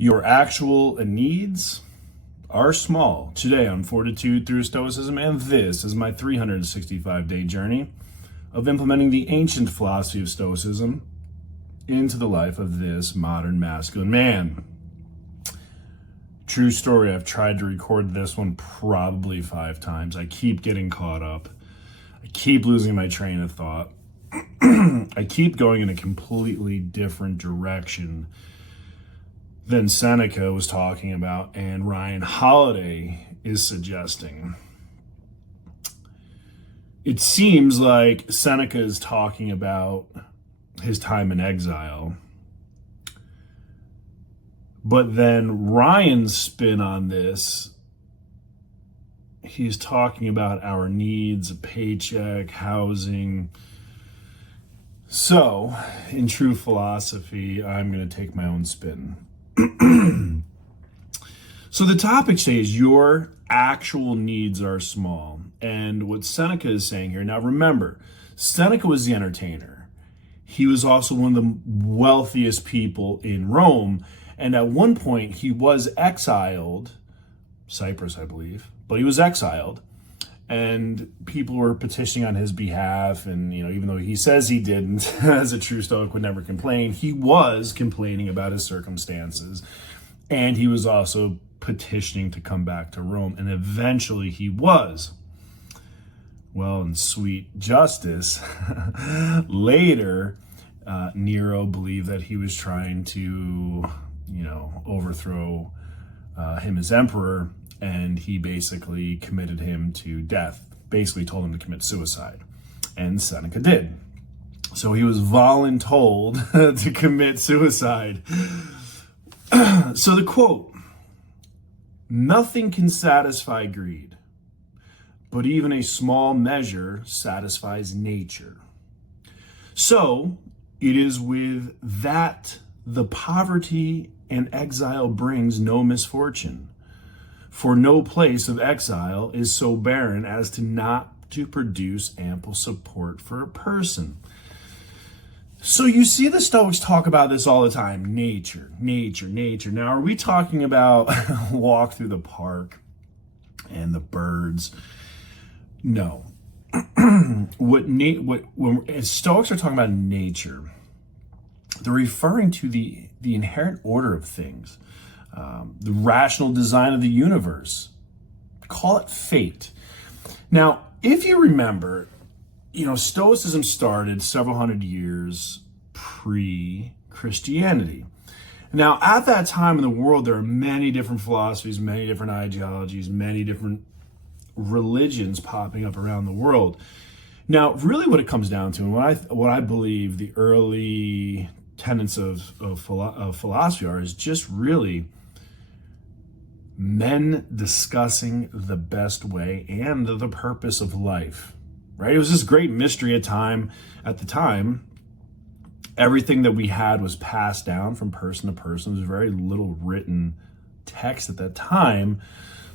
Your actual needs are small. Today on Fortitude through Stoicism, and this is my 365-day journey of implementing the ancient philosophy of Stoicism into the life of this modern masculine man. True story, I've tried to record this one probably 5 times. I keep getting caught up. I keep losing my train of thought. I keep going in a completely different direction than Seneca was talking about and Ryan Holiday is suggesting. It seems like Seneca is talking about his time in exile, but then Ryan's spin on this, he's talking about our needs, a paycheck, housing. So, in true philosophy, I'm going to take my own spin. So the topic today is your actual needs are small. And what Seneca is saying here, now remember, Seneca was the entertainer. He was also one of the wealthiest people in Rome. And at one point he was exiled, Cyprus, I believe, but he was exiled. And people were petitioning on his behalf. And, even though he says he didn't, as a true Stoic would never complain, he was complaining about his circumstances. And he was also petitioning to come back to Rome. And eventually he was. Well, in sweet justice, later, Nero believed that he was trying to, overthrow him as emperor. And he basically committed him to death, basically told him to commit suicide. And Seneca did. So he was voluntold to commit suicide. So the quote, "Nothing can satisfy greed, but even a small measure satisfies nature. So it is with that the poverty and exile brings no misfortune. For no place of exile is so barren as to not to produce ample support for a person." So you see the Stoics talk about this all the time. Nature, nature, nature. Now, are we talking about walk through the park and the birds? No. When Stoics are talking about nature, they're referring to the inherent order of things. The rational design of the universe. Call it fate. Now, if you remember, Stoicism started several hundred years pre-Christianity. Now, at that time in the world, there are many different philosophies, many different ideologies, many different religions popping up around the world. Now, really what it comes down to, and what I believe the early tenets of philosophy are, is just really men discussing the best way and the purpose of life, right? It was this great mystery at the time. Everything that we had was passed down from person to person. There was very little written text at that time.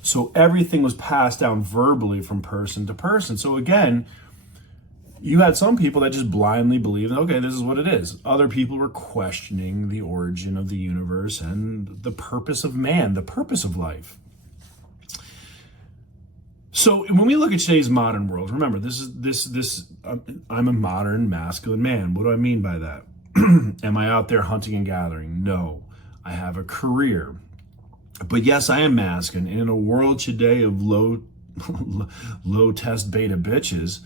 So everything was passed down verbally from person to person. So again, you had some people that just blindly believed, okay, this is what it is. Other people were questioning the origin of the universe and the purpose of man, the purpose of life. So when we look at today's modern world, remember, I'm a modern masculine man. What do I mean by that? Am I out there hunting and gathering? No. I have a career. But yes, I am masculine. And in a world today of low test beta bitches,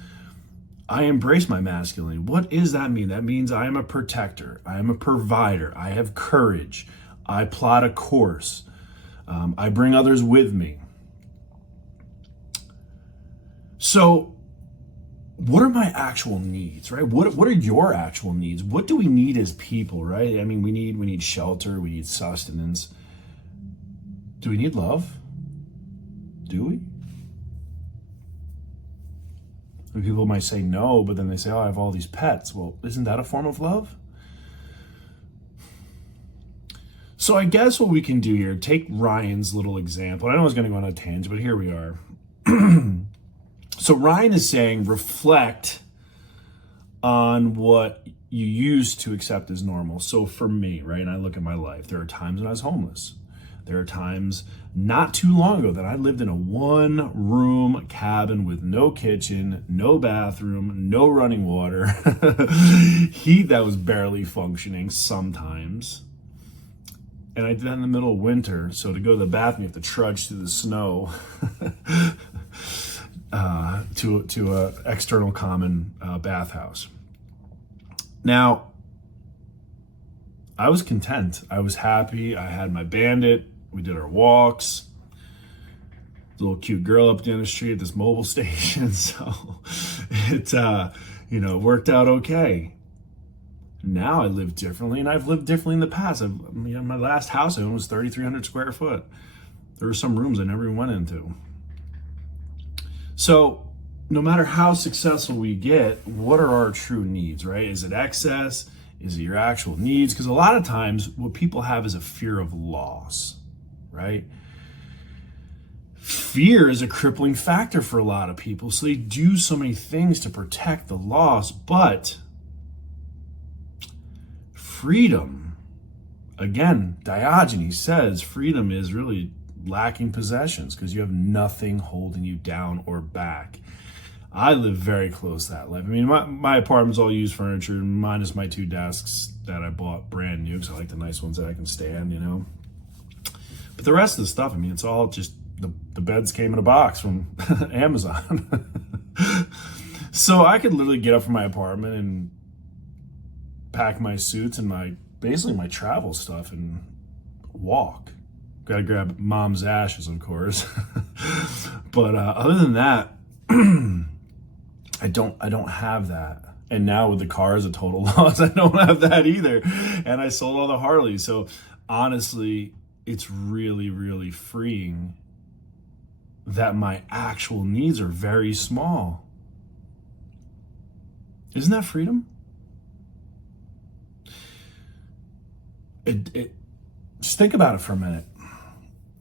I embrace my masculinity. What does that mean? That means I am a protector. I am a provider. I have courage. I plot a course. I bring others with me. So what are my actual needs, right? What are your actual needs? What do we need as people, right? I mean, we need shelter. We need sustenance. Do we need love? Do we? People might say no, but then they say, I have all these pets. Well, isn't that a form of love? So I guess what we can do here, take Ryan's little example. I know I was going to go on a tangent, but here we are. So Ryan is saying, reflect on what you used to accept as normal. So for me, right, and I look at my life, there are times when I was homeless. There are times not too long ago that I lived in a 1-room cabin with no kitchen, no bathroom, no running water, heat that was barely functioning sometimes. And I did that in the middle of winter. So to go to the bathroom, you have to trudge through the snow to a external common bathhouse. Now, I was content. I was happy. I had my bandit. We did our walks. A little cute girl up down the street at this mobile station. So it, worked out okay. Now I live differently, and I've lived differently in the past. My last house I owned was 3,300 square foot. There were some rooms I never even went into. So no matter how successful we get, what are our true needs, right? Is it excess? Is it your actual needs? Because a lot of times what people have is a fear of loss, right? Fear is a crippling factor for a lot of people. So they do so many things to protect the loss, but freedom, again, Diogenes says freedom is really lacking possessions because you have nothing holding you down or back. I live very close to that life. I mean, my apartment's all used furniture, minus my 2 desks that I bought brand new because I like the nice ones that I can stand, But the rest of the stuff, I mean, it's all just the beds came in a box from Amazon. So I could literally get up from my apartment and pack my suits and basically my travel stuff and walk. Gotta grab mom's ashes, of course. But other than that, I don't have that. And now with the car as a total loss, I don't have that either. And I sold all the Harleys. So honestly, it's really, really freeing that my actual needs are very small. Isn't that freedom? Just think about it for a minute.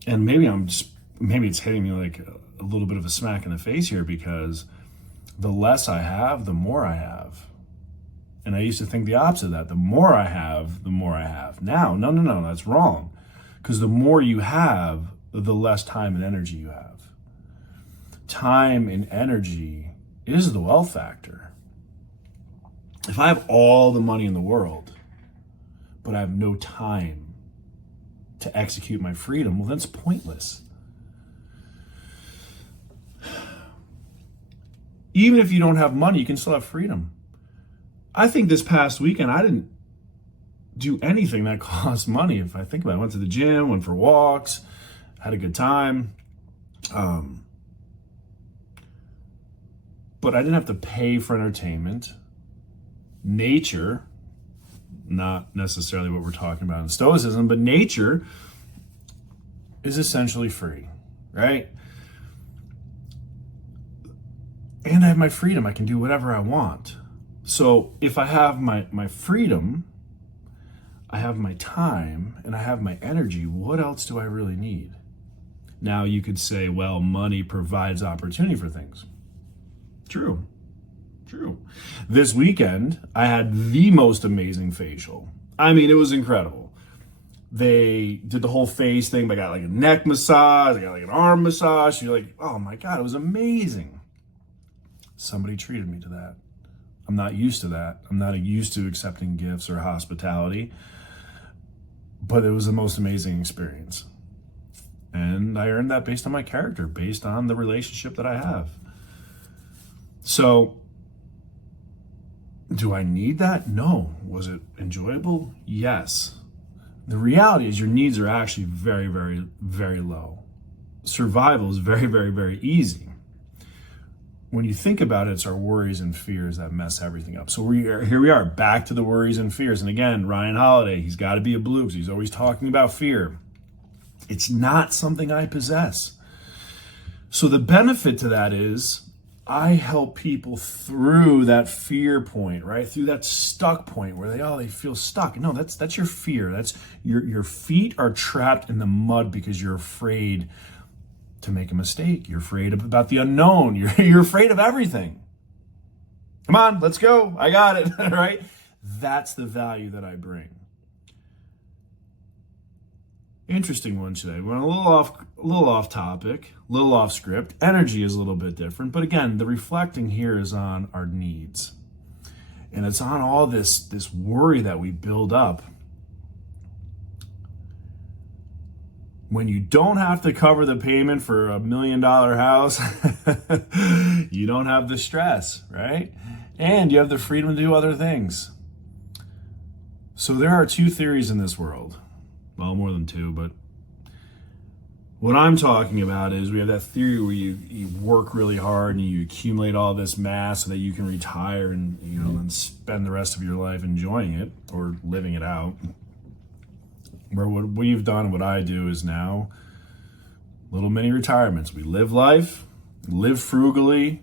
And maybe it's hitting me like a little bit of a smack in the face here, because the less I have, the more I have. And I used to think the opposite of that. The more I have, the more I have. Now, no, that's wrong. Because the more you have, the less time and energy you have. Time and energy is the wealth factor. If I have all the money in the world, but I have no time to execute my freedom, well, that's pointless. Even if you don't have money, you can still have freedom. I think this past weekend, I didn't do anything that cost money. If I think about it, I went to the gym, went for walks, had a good time. But I didn't have to pay for entertainment. Nature, not necessarily what we're talking about in Stoicism, but nature is essentially free, right? And I have my freedom. I can do whatever I want. So if I have my freedom, I have my time, and I have my energy, what else do I really need? Now you could say, well, money provides opportunity for things. True. This weekend, I had the most amazing facial. I mean, it was incredible. They did the whole face thing. I got like a neck massage. I got like an arm massage. You're like, oh my God, it was amazing. Somebody treated me to that. I'm not used to that. I'm not used to accepting gifts or hospitality. But it was the most amazing experience. And I earned that based on my character, based on the relationship that I have. So, do I need that? No. Was it enjoyable? Yes. The reality is your needs are actually very, very, very low. Survival is very, very, very easy. When you think about it, it's our worries and fears that mess everything up. So here we are, back to the worries and fears. And again, Ryan Holiday, he's got to be a blue because he's always talking about fear. It's not something I possess. So the benefit to that is I help people through that fear point, right? Through that stuck point where they feel stuck. No, that's your fear. That's your feet are trapped in the mud because you're afraid to make a mistake. You're afraid about the unknown. You're afraid of everything. Come on, let's go. I got it, right? That's the value that I bring. Interesting one today. We're a little off topic, a little off script. Energy is a little bit different, but again, the reflecting here is on our needs, and it's on all this worry that we build up. When you don't have to cover the payment for $1 million house, you don't have the stress, right? And you have the freedom to do other things. So there are two theories in this world. Well, more than two, but what I'm talking about is we have that theory where you work really hard and you accumulate all this mass so that you can retire and and spend the rest of your life enjoying it or living it out. Where what we've done, what I do is now little mini retirements. We live life, live frugally,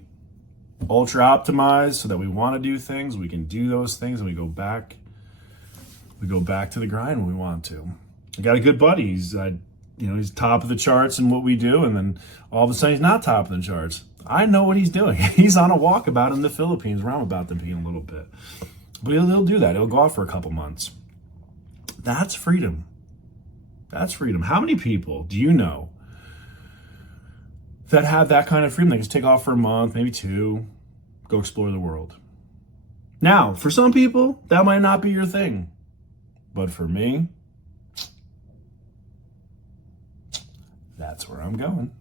ultra optimized so that we want to do things, we can do those things, and we go back to the grind when we want to. I got a good buddy. He's top of the charts in what we do, and then all of a sudden he's not top of the charts. I know what he's doing. He's on a walkabout in the Philippines where I'm about to be in a little bit. But he'll do that. He'll go off for a couple months. That's freedom. That's freedom. How many people do you know that have that kind of freedom? They just take off for a month, maybe two, go explore the world. Now, for some people, that might not be your thing. But for me, that's where I'm going.